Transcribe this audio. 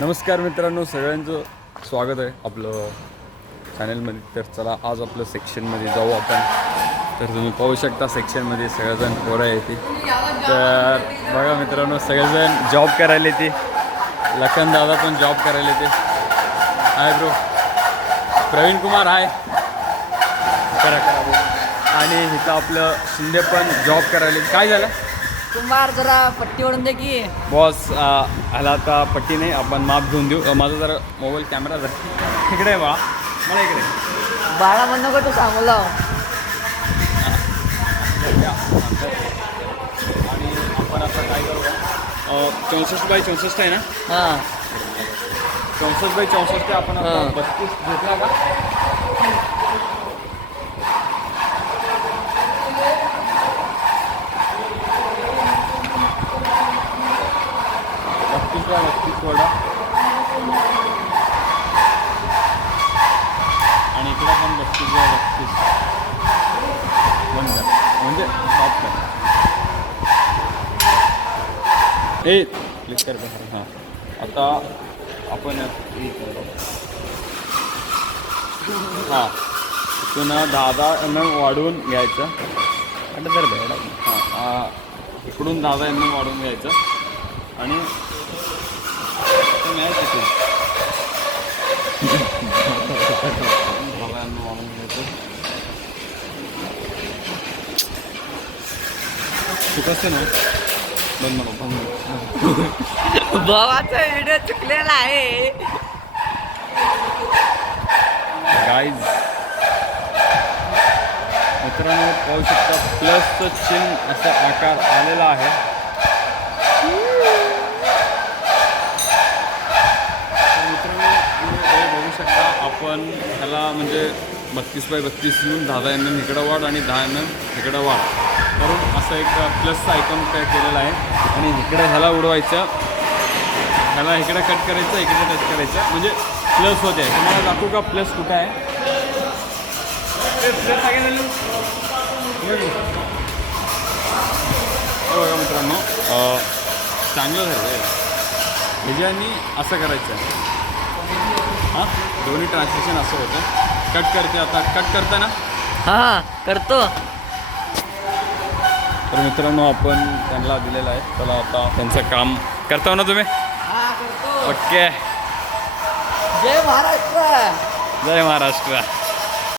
नमस्कार मित्रांनो, सगळ्यांचं स्वागत आहे आपलं चॅनलमध्ये. तर चला आज आपलं सेक्शनमध्ये जाऊ आपण. तर तुम्ही पाहू शकता सेक्शनमध्ये सगळेजण पोरं येते. तर बघा मित्रांनो, सगळेजण जॉब करायला येते. लखन दादा पण जॉब करायला येते. हाय ब्रो, प्रवीण कुमार हाय, करा करा ब्रो. आणि इथं आपलं शिंदे पण जॉब करायला येते. काय झालं कुंभार जरा पट्टी ओढून दे की बॉस? ह्याला आता पट्टी नाही, आपण माप घेऊन देऊ. माझा जरा मोबाईल कॅमेरा जर इकडे आहे बा, मला इकडे बाळा म्हण नको तू सांगू लाव. आणि आपण आता काय करू, 64x64 आहे ना, हां 64x64 ते आपण आता 32 घेतला का? वडा आणि इकडे पण 32 बंद कर, म्हणजे स्टॉप कर. हे क्लिक कर. हां आता आपण हां इथून 10 mm वाढवून घ्यायचं. आता तर बेडा हां इकडून 10 mm वाढवून घ्यायचं आणि कसं ना भावाचा व्हिडिओ चुकलेला आहे गाईज. मित्रांनो पाहू शकता, प्लसचं चिन्ह असा आकार आलेला आहे. मित्रांनो हे बघू शकता आपण, ह्याला म्हणजे 32x32 घेऊन 10 mm इकडं वाढ आणि 10 mm इकडं वाढ करून असं एक प्लसचा आयकॉन केलेला आहे. आणि इकडे ह्याला उडवायचं, ह्याला इकडे कट करायचं, इकडे टच करायचं, म्हणजे प्लस होते. तुम्हाला दाखवू का प्लस कुठं आहे? प्लस बघा मित्रांनो, चांगलं झालं. ह्याच्यानी असं करायचं आहे. हां दोन्ही ट्रान्सलेशन असं होतं. कट करते, आता कट करता ना. हा करतो. तर मित्रांनो आपण त्यांना दिलेलं आहे. चला आता त्यांचं काम करता ना तुम्ही. हा करतो. ओके, जय महाराष्ट्र. जय महाराष्ट्र.